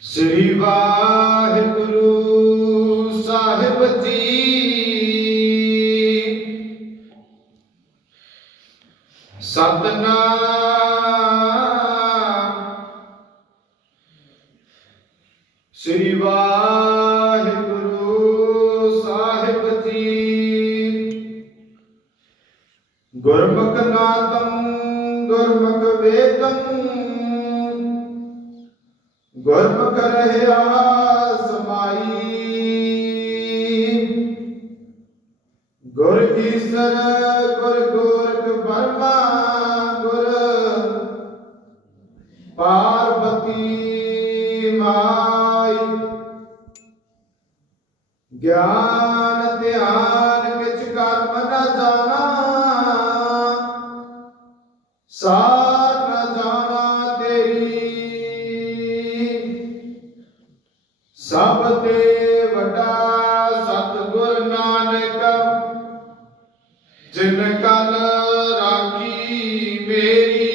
ਸ੍ਰੀ ਵਾਹਿਗੁਰੂ ਸਾਹਿਬ ਜੀ। ਸਤਨਾਮ। ਸ੍ਰੀ ਵਾਹਿਗੁਰੂ ਸਾਹਿਬ ਜੀ। ਗੁਰਮੁਖ ਨਾਦੰ ਗੁਰਮੁਖ ਵੇਦੰ। ਗੁਰਮੁਖ ਰਹਿਆ ਸਮਾਈ। ਗੁਰ ਈਸਰ, ਗੁਰ ਗੋਰਖ ਬਰਮਾ ਗੁਰ ਪਾਰਬਤੀ ਮਾਈ। ਗਿਆਨ ਧਿਆਨ ਕਿਛ ਕਰਮ ਨ ਜਾਣਾ। ਸਾਰ ਨ ਜਾਣਾ ਤੇਰੀ। ਸਭ ਤੇ ਵੱਡਾ ਸਤਿਗੁਰ ਨਾਨਕ, ਜਿਨ ਕਲ ਰਾਖੀ ਮੇਰੀ।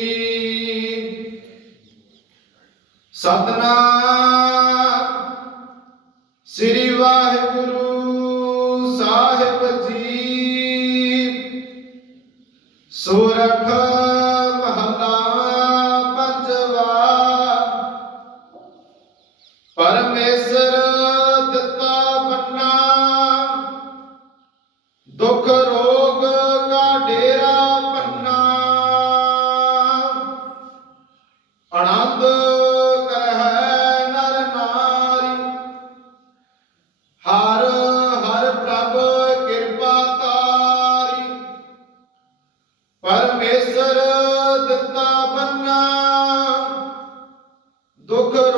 ਸਤਨਾਮ ਸ੍ਰੀ ਵਾਹਿਗੁਰੂ ਸਾਹਿਬ ਜੀ। ਸੋਰਠ ਆਨੰਦ ਕਰਹਿ ਨਰ ਨਾਰੀ। ਹਰ ਹਰ ਪ੍ਰਭ ਕਿਰਪਾ ਤਾਰੀ। ਪਰਮੇਸ਼ਰ ਦਿੱਤਾ ਬੰਨਾ ਦੁੱਖ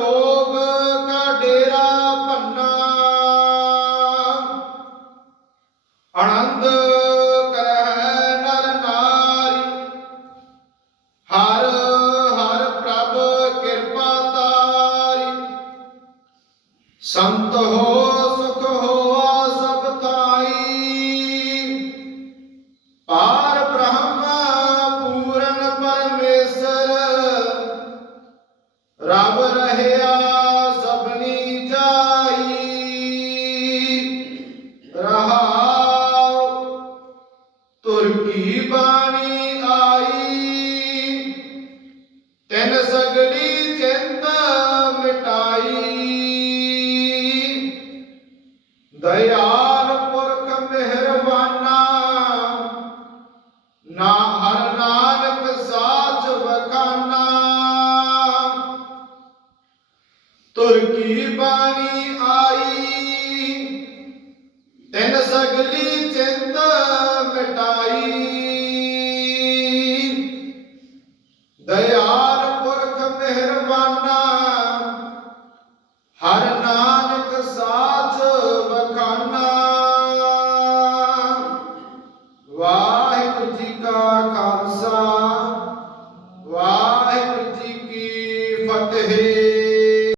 ਸੰਤ ਹੋ, ਸੁਖ ਹੋਆ ਸਭ ਥਾਈ ਪਾਰ ਬ੍ਰਹਮ ਪੂਰਨ ਪਰਮੇਸ਼ਰ, ਰਬ ਰਹਿਆ ਸਭਨੀ ਜਾਈ। ਰਹਾਉ ਤੁਰ ਕੀ ਬਾਣੀ ਤਿੰਨ ਸਗਲੀ ਚਿੰਤ ਮਿਟਾਈ। ਦਇਆਲ ਪੁਰਖ ਮਿਹਰਬਾਨਾ ਹਰ ਨਾਨਕ ਸਾਥ ਵਖਾਨਾ।